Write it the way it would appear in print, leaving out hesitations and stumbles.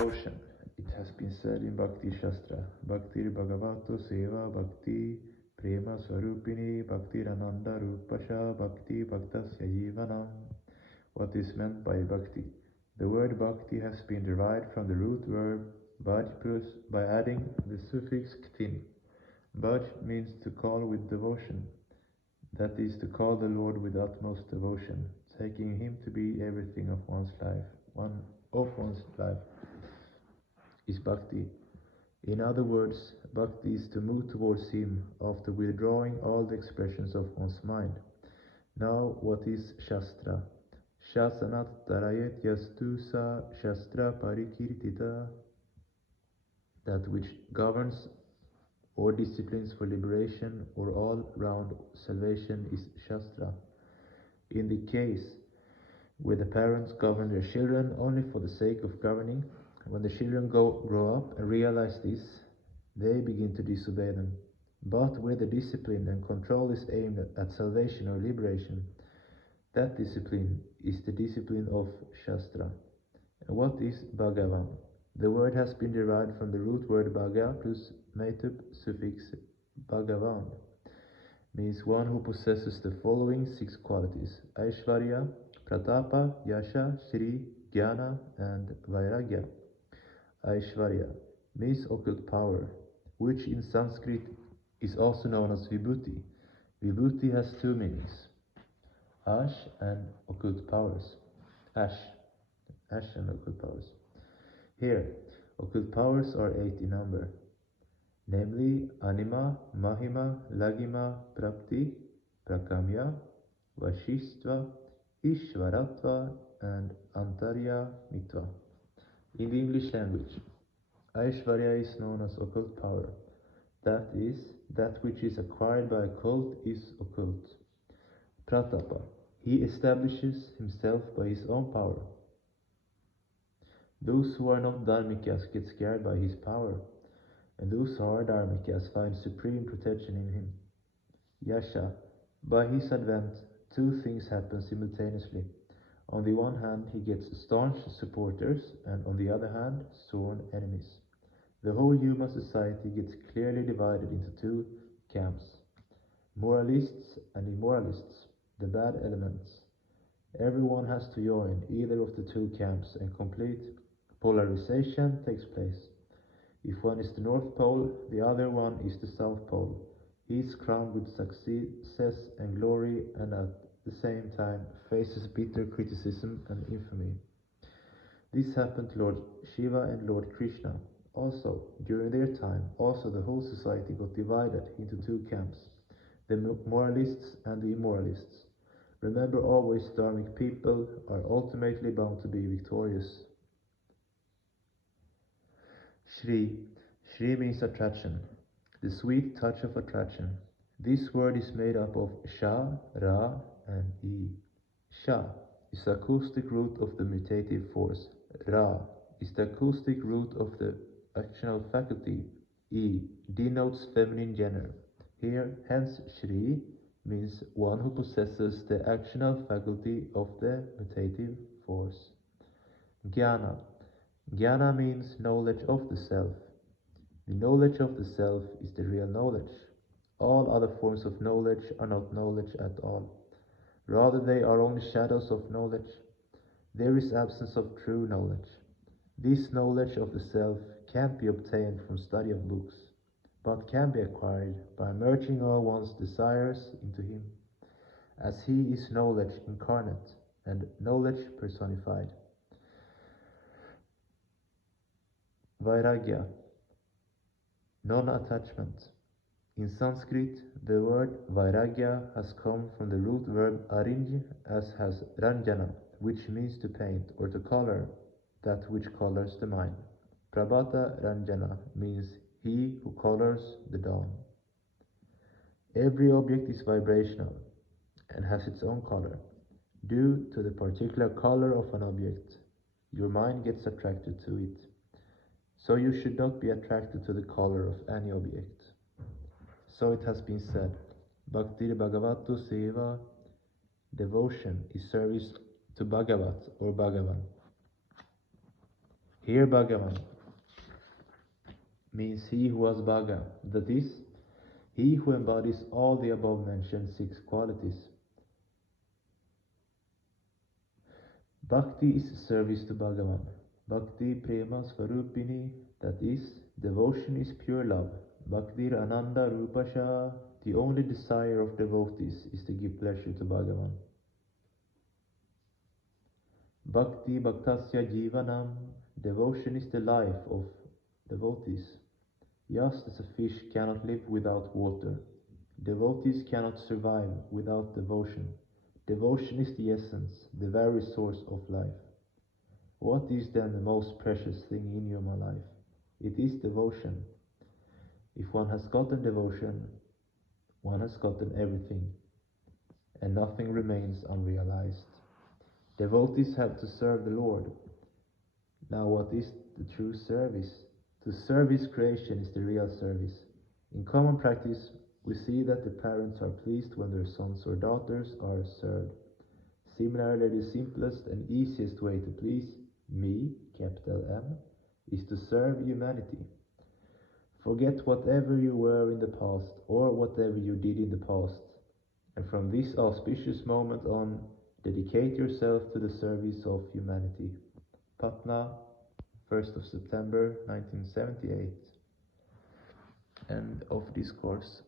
Devotion. It has been said in Bhakti Shastra, Bhaktir Bhagavato Seva Bhakti Prema Swarupini Bhaktir Ánandạmúrti Bhakti Bhaktasya Jivanam. What is meant by Bhakti? The word Bhakti has been derived from the root verb bhaj by adding the suffix ktin. Bhaj means to call with devotion, that is, to call the Lord with utmost devotion, taking him to be everything of one's life is bhakti. In other words, bhakti is to move towards him after withdrawing all the expressions of one's mind. Now, what is Shastra? Shasanat tarayet yastusa Shastra parikirtita. That which governs or disciplines for liberation or all-round salvation is Shastra. In the case where the parents govern their children only for the sake of governing, when the children grow up and realize this, they begin to disobey them. But where the discipline and control is aimed at salvation or liberation, that discipline is the discipline of Shastra. And what is Bhagavan? The word has been derived from the root word Bhaga plus Maitup suffix Bhagavan, means one who possesses the following 6 qualities: Aishvarya, Pratapa, Yasha, Shrii, Jnana, and Vairagya. Aishvarya means occult power, which in Sanskrit is also known as Vibhuti. Vibhuti has 2 meanings: Ash and occult powers. Ash and occult powers. Here, occult powers are 8 in number, namely Anima, Mahima, Lagima, Prapti, Prakamya, Vashishtva, Ishvaratva, and Antarya Mitva. In the English language, Aishvarya is known as occult power. That is, that which is acquired by a cult is occult. Pratapa, he establishes himself by his own power. Those who are not dharmikas get scared by his power, and those who are dharmikas find supreme protection in him. Yasha, by his advent, 2 things happen simultaneously. On the one hand, he gets staunch supporters, and on the other hand, sworn enemies. The whole human society gets clearly divided into 2 camps: moralists and immoralists, the bad elements. Everyone has to join either of the 2 camps, and complete polarization takes place. If one is the North Pole, the other one is the South Pole. He is crowned with success and glory, and at the same time faces bitter criticism and infamy. This happened to Lord Shiva and Lord Krishna. Also, during their time, the whole society got divided into 2 camps, the moralists and the immoralists. Remember always, dharmic people are ultimately bound to be victorious. Shrii. Shrii means attraction, the sweet touch of attraction. This word is made up of Sha, Ra, and I. Sha is the acoustic root of the mutative force. Ra is the acoustic root of the actional faculty. I denotes feminine gender. Here, hence, Shrii means one who possesses the actional faculty of the mutative force. Jnana. Jnana means knowledge of the self. The knowledge of the self is the real knowledge. All other forms of knowledge are not knowledge at all. Rather, they are only shadows of knowledge. There is absence of true knowledge. This knowledge of the self can't be obtained from study of books, but can be acquired by merging all one's desires into him, as he is knowledge incarnate and knowledge personified. Vairagya, non-attachment. In Sanskrit, the word Vairagya has come from the root verb arinj, as has ranjana, which means to paint or to color, that which colors the mind. Prabhata Ranjana means he who colors the dawn. Every object is vibrational and has its own color. Due to the particular color of an object, your mind gets attracted to it. So you should not be attracted to the color of any object. So it has been said, Bhaktir Bhagavato Seva, devotion is service to Bhagavat or Bhagavan. Here Bhagavan means he who was Bhaga, that is, he who embodies all the above mentioned 6 qualities. Bhakti is service to Bhagavan. Bhakti prema swarupini, that is, devotion is pure love. Bhaktir Ánandạmúrti, the only desire of devotees is to give pleasure to Bhagavan. Bhakti bhaktasya jivanam, devotion is the life of devotees. Just as a fish cannot live without water, devotees cannot survive without devotion. Devotion is the essence, the very source of life. What is then the most precious thing in human life? It is devotion. If one has gotten devotion, one has gotten everything, and nothing remains unrealized. Devotees have to serve the Lord. Now what is the true service? To serve His creation is the real service. In common practice, we see that the parents are pleased when their sons or daughters are served. Similarly, the simplest and easiest way to please me, capital M, is to serve humanity. Forget whatever you were in the past or whatever you did in the past, and from this auspicious moment on, dedicate yourself to the service of humanity. Patna, 1st of September 1978. End of discourse.